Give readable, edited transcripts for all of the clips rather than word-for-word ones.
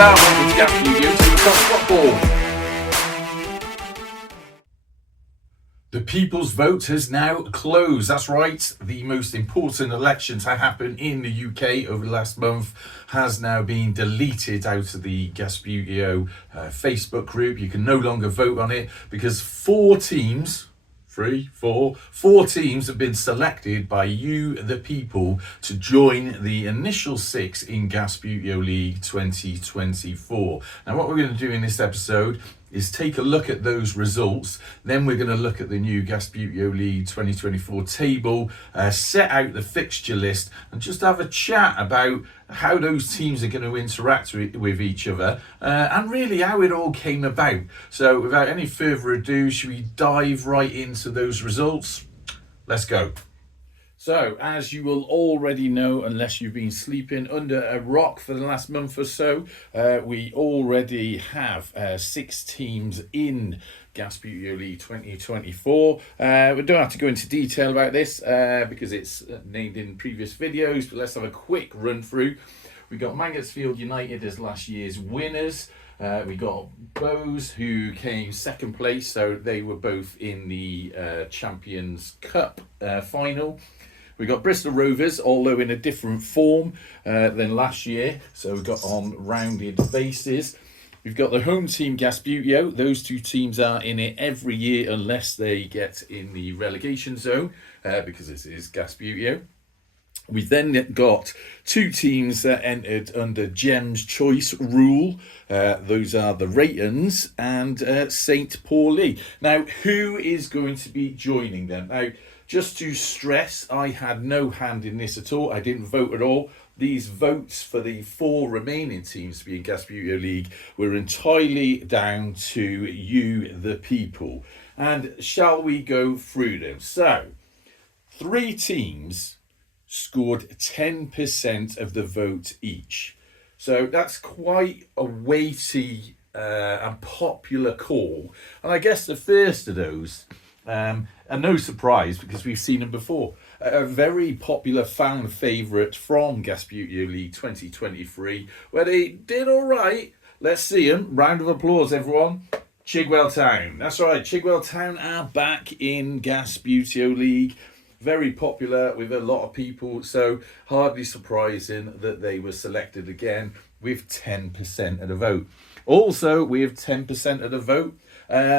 Hello, welcome to Gasbbuteo to talk football. The people's vote has now closed. That's right. The most important election to happen in the UK over the last month has now been deleted out of the Gasbbuteo Facebook group. You can no longer vote on it because four teams have been selected by you, the people, to join the initial six in Gasbbuteo League 2024. Now, what we're going to do in this episode is take a look at those results. Then we're going to look at the new Gasbbuteo League 2024 table, set out the fixture list, and just have a chat about how those teams are going to interact with each other, and really how it all came about. So without any further ado, should we dive right into those results? Let's go. So, as you will already know, unless you've been sleeping under a rock for the last month or so, we already have 6 teams in Gasbbuteo League 2024. We don't have to go into detail about this because it's named in previous videos, but let's have a quick run through. We got Mansfield United as last year's winners. We got Bowes, who came second place, so they were both in the Champions Cup final. We got Bristol Rovers, although in a different form than last year, so we've got on rounded bases. We've got the home team Gasbbuteo. Those two teams are in it every year unless they get in the relegation zone, because this is Gasbbuteo. We then got 2 teams that entered under Gem's Choice rule. Those are the Raytons and St. Pauli. Now, who is going to be joining them? Now, just to stress, I had no hand in this at all. I didn't vote at all. These votes for the 4 remaining teams to be in Gasbbuteo League were entirely down to you, the people. And shall we go through them? So, 3 teams scored 10% of the vote each. So that's quite a weighty and popular call. And I guess the first of those, and no surprise because we've seen them before, a very popular fan favourite from Gasbbuteo League 2023, where they did all right. Let's see them. Round of applause, everyone. Chigwell Town. That's right, Chigwell Town are back in Gasbbuteo League. Very popular with a lot of people, so hardly surprising that they were selected again with 10% of the vote. Also, with 10% of the vote,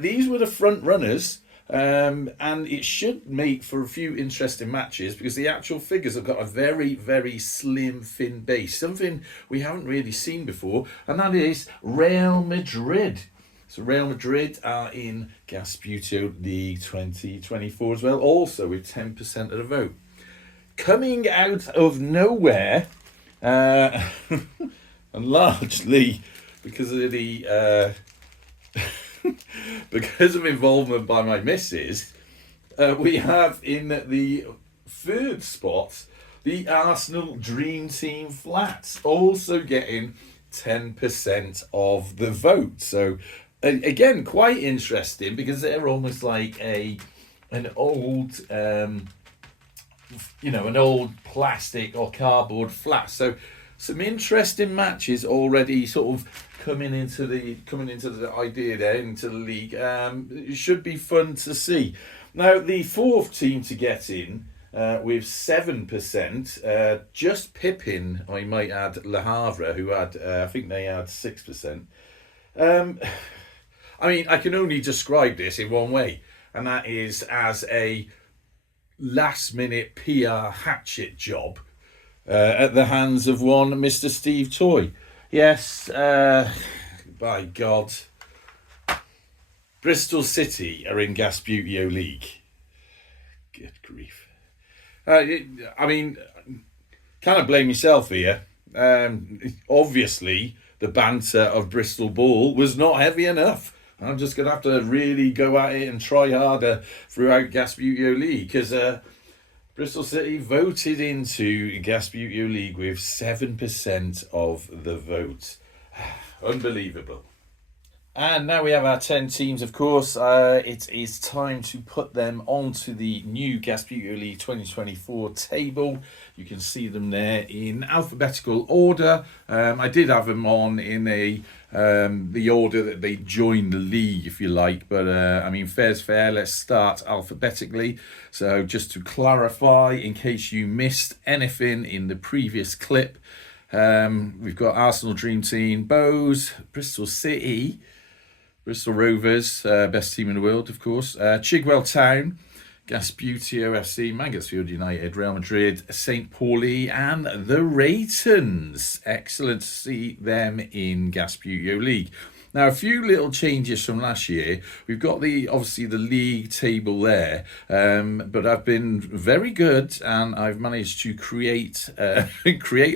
these were the front runners. And it should make for a few interesting matches because the actual figures have got a very, very slim, thin base. Something we haven't really seen before, and that is Real Madrid. So Real Madrid are in Gasbbuteo League 2024 as well, also with 10% of the vote. Coming out of nowhere, and largely because of the... because of involvement by my missus, we have in the 3rd spot the Arsenal Dream Team Flats, also getting 10% of the vote. So again, quite interesting because they're almost like an old an old plastic or cardboard flat. So some interesting matches already sort of coming into the idea there, into the league. It should be fun to see. Now, the 4th team to get in with 7%, just pipping, I might add, Le Havre, who had, I think they had 6%. I mean, I can only describe this in one way, and that is as a last-minute PR hatchet job at the hands of one Mr. Steve Toy. Yes, by God, Bristol City are in Gasbbuteo League. Good grief. I mean, kind of blame yourself here. Obviously, the banter of Bristol Ball was not heavy enough. I'm just going to have to really go at it and try harder throughout Gasbbuteo League because Bristol City voted into Gasbbuteo League with 7% of the vote. Unbelievable. And now we have our 10 teams, of course. It is time to put them onto the new Gasbbuteo League 2024 table. You can see them there in alphabetical order. I did have them on in the order that they joined the league, if you like. But, I mean, fair's fair. Let's start alphabetically. So just to clarify, in case you missed anything in the previous clip, we've got Arsenal Dream Team, Bows, Bristol City, Bristol Rovers, best team in the world, of course. Chigwell Town, Gasbbuteo FC, Mansfield United, Real Madrid, St. Pauli, and the Raytons. Excellent to see them in Gasbbuteo League. Now, a few little changes from last year. We've got obviously the league table there, but I've been very good and I've managed to create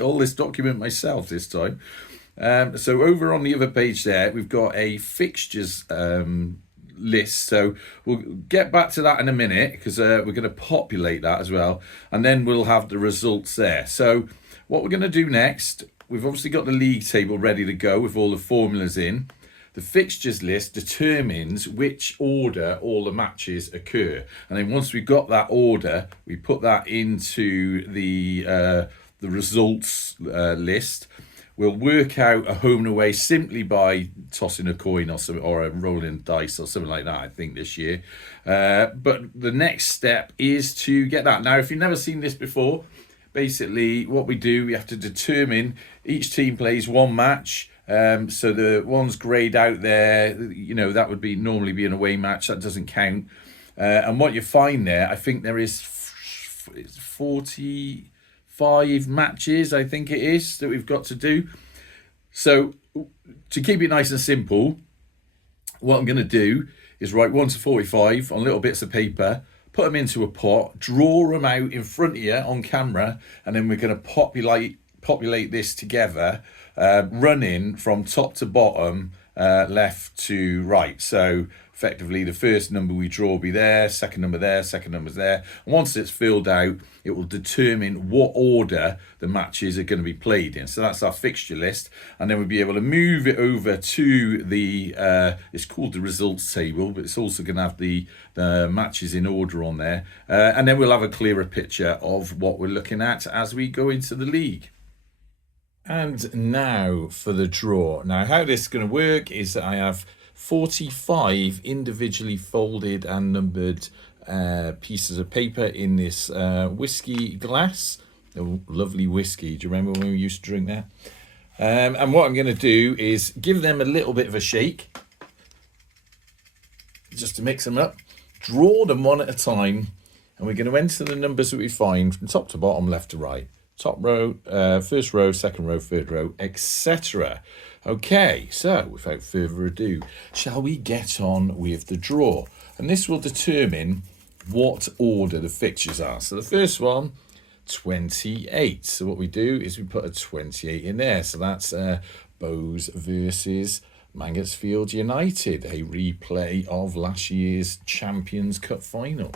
all this document myself this time. So over on the other page there, we've got a fixtures list. So we'll get back to that in a minute because we're going to populate that as well. And then we'll have the results there. So what we're going to do next, we've obviously got the league table ready to go with all the formulas in. The fixtures list determines which order all the matches occur. And then once we've got that order, we put that into the results list. We'll work out a home and away simply by tossing a coin or a rolling dice or something like that, I think, this year. But the next step is to get that. Now, if you've never seen this before, basically what we do, we have to determine each team plays one match. So the ones greyed out there, you know, that would normally be an away match. That doesn't count. And what you find there, I think there is 45 matches, I think it is, that we've got to do. So to keep it nice and simple, what I'm going to do is write 1 to 45 on little bits of paper, put them into a pot, draw them out in front of you on camera, and then we're going to populate this together, running from top to bottom, left to right. So effectively the first number we draw will be there, second number there, second number's there. And once it's filled out, it will determine what order the matches are going to be played in. So that's our fixture list. And then we'll be able to move it over to the, it's called the results table, but it's also going to have the matches in order on there. And then we'll have a clearer picture of what we're looking at as we go into the league. And now for the draw. Now, how this is going to work is that I have 45 individually folded and numbered pieces of paper in this whiskey glass. Oh, lovely whiskey. Do you remember when we used to drink that? And what I'm going to do is give them a little bit of a shake, just to mix them up. Draw them one at a time, and we're going to enter the numbers that we find from top to bottom, left to right. Top row, first row, second row, third row, etc. Okay, so without further ado, shall we get on with the draw? And this will determine what order the fixtures are. So the first one, 28. So what we do is we put a 28 in there. So that's Bows versus Mansfield United, a replay of last year's Champions Cup final.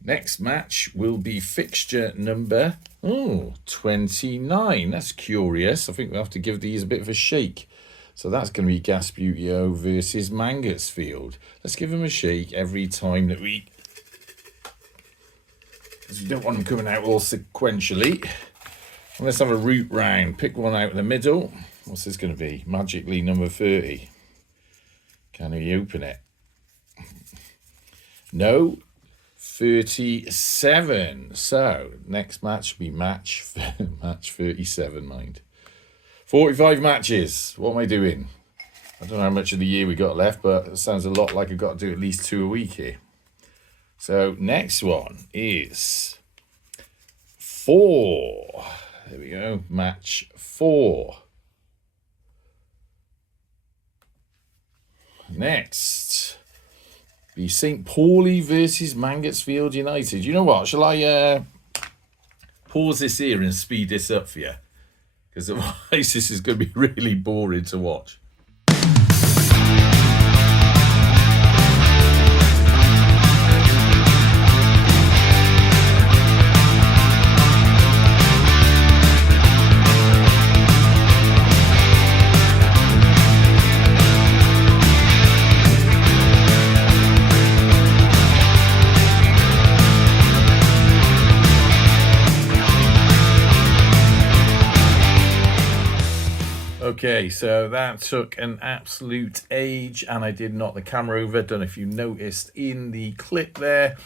Next match will be fixture number 29. That's curious. I think we'll have to give these a bit of a shake. So that's going to be Gasbbuteo versus Mansfield. Let's give them a shake every time that we... because we don't want them coming out all sequentially. And let's have a root round. Pick one out in the middle. What's this going to be? Magically number 30. Can we open it? No. 37. So next match will be match 37, mind. 45 matches. What am I doing? I don't know how much of the year we got left, but it sounds a lot like I've got to do at least 2 a week here. So next one is 4. There we go. Match 4. Next, the St. Pauli versus Mansfield United. You know what? Shall I pause this here and speed this up for you? Because otherwise this is going to be really boring to watch. Okay, so that took an absolute age, and I did knock the camera over. Don't know if you noticed in the clip there.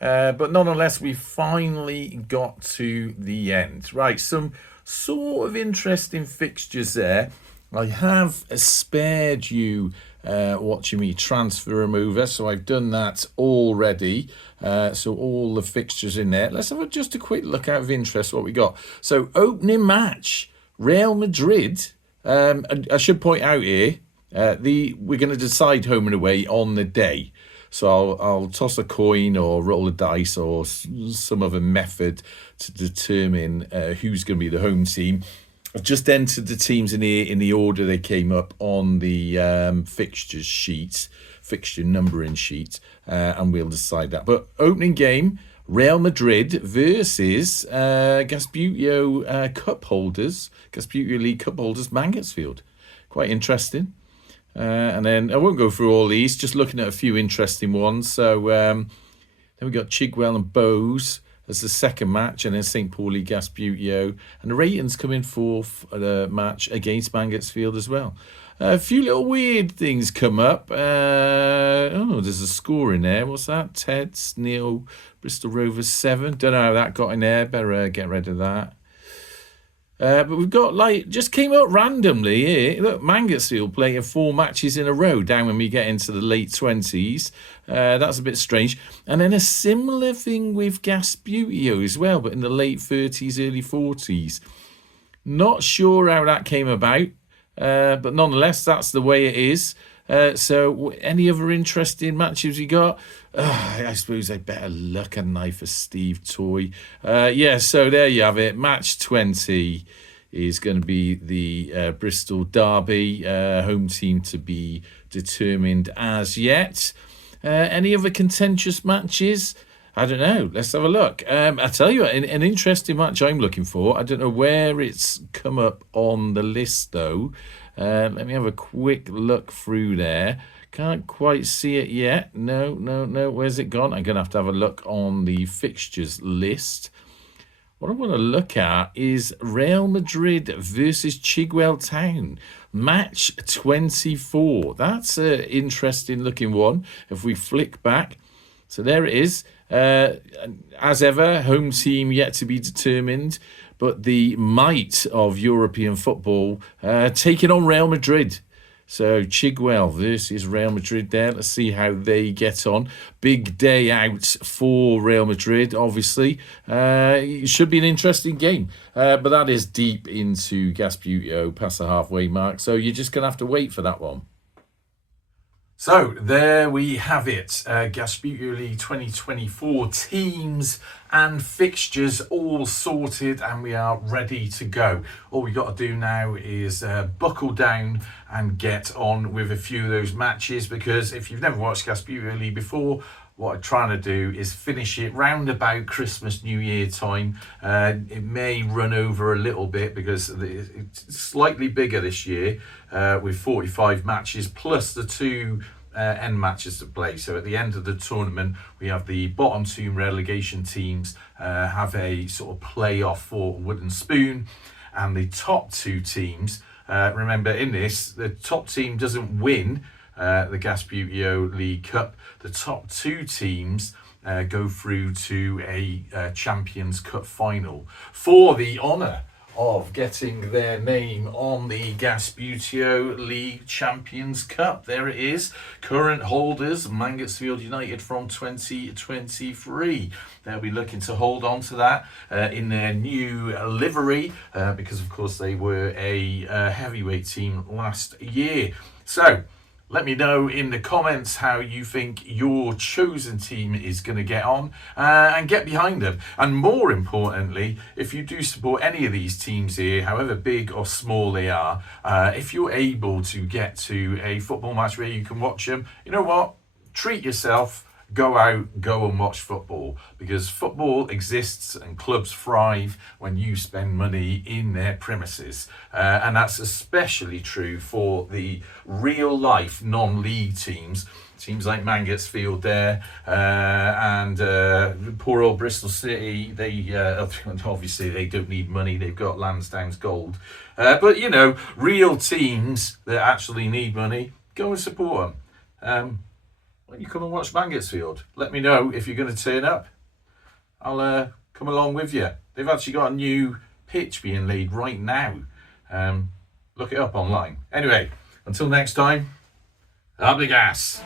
But nonetheless, we finally got to the end. Right, some sort of interesting fixtures there. I have spared you watching me transfer them over, so I've done that already. So all the fixtures in there. Let's have just a quick look out of interest what we got. So opening match, Real Madrid. I should point out here, we're going to decide home and away on the day. So I'll toss a coin or roll a dice or some other method to determine who's going to be the home team. I've just entered the teams in here in the order they came up on the fixtures sheet, fixture numbering sheet, and we'll decide that. But opening game, Real Madrid versus Gasbbuteo Cup holders, Gasbbuteo League Cup holders, Mansfield. Quite interesting. And then I won't go through all these, just looking at a few interesting ones. So then we got Chigwell and Bowes as the second match, and then St. Pauli Gasbbuteo. And the ratings come in fourth match against Mansfield as well. A few little weird things come up. There's a score in there. What's that? Ted's, Neil, Bristol Rovers 7. Don't know how that got in there. Better get rid of that. But we've got, just came up randomly here. Look, Mansfield playing 4 matches in a row down when we get into the late 20s. That's a bit strange. And then a similar thing with Gasbbuteo as well, but in the late 30s, early 40s. Not sure how that came about, but nonetheless, that's the way it is. So any other interesting matches you got? I suppose I better look a knife for Steve Toy. So there you have it. Match 20 is going to be the Bristol Derby, home team to be determined as yet. Any other contentious matches? I don't know. Let's have a look. I tell you, an interesting match I'm looking for. I don't know where it's come up on the list, though. Let me have a quick look through there. Can't quite see it yet. No. Where's it gone? I'm going to have a look on the fixtures list. What I want to look at is Real Madrid versus Chigwell Town. Match 24. That's an interesting looking one. If we flick back. So there it is. As ever, home team yet to be determined. But the might of European football taking on Real Madrid. So Chigwell versus Real Madrid there. Let's see how they get on. Big day out for Real Madrid, obviously. It should be an interesting game. But that is deep into Gasbbuteo, past the halfway mark. So you're just going to have to wait for that one. So there we have it, Gasbbuteo League 2024 teams and fixtures all sorted, and we are ready to go. All we got to do now is buckle down and get on with a few of those matches, because if you've never watched Gasbbuteo League before, what I'm trying to do is finish it round about Christmas, New Year time. It may run over a little bit because it's slightly bigger this year with 45 matches plus the 2 end matches to play. So at the end of the tournament, we have the bottom 2 relegation teams have a sort of playoff for wooden spoon, and the top 2 teams, remember in this, the top team doesn't win the Gasbbuteo League Cup. The top 2 teams go through to a Champions Cup final for the honour of getting their name on the Gasbbuteo League Champions Cup. There it is. Current holders, Mansfield United from 2023. They'll be looking to hold on to that in their new livery because, of course, they were a heavyweight team last year. So let me know in the comments how you think your chosen team is going to get on and get behind them. And more importantly, if you do support any of these teams here, however big or small they are, if you're able to get to a football match where you can watch them, you know what? Treat yourself. go out, go and watch football, because football exists and clubs thrive when you spend money in their premises. And that's especially true for the real life non-league teams. Teams like Mangotsfield there, and poor old Bristol City. They obviously they don't need money. They've got Lansdowne's gold. But you know, real teams that actually need money, go and support them. When you come and watch Mangotsfield, let me know if you're going to turn up. I'll come along with you. They've actually got a new pitch being laid right now. Look it up online. Anyway, until next time, up the gas.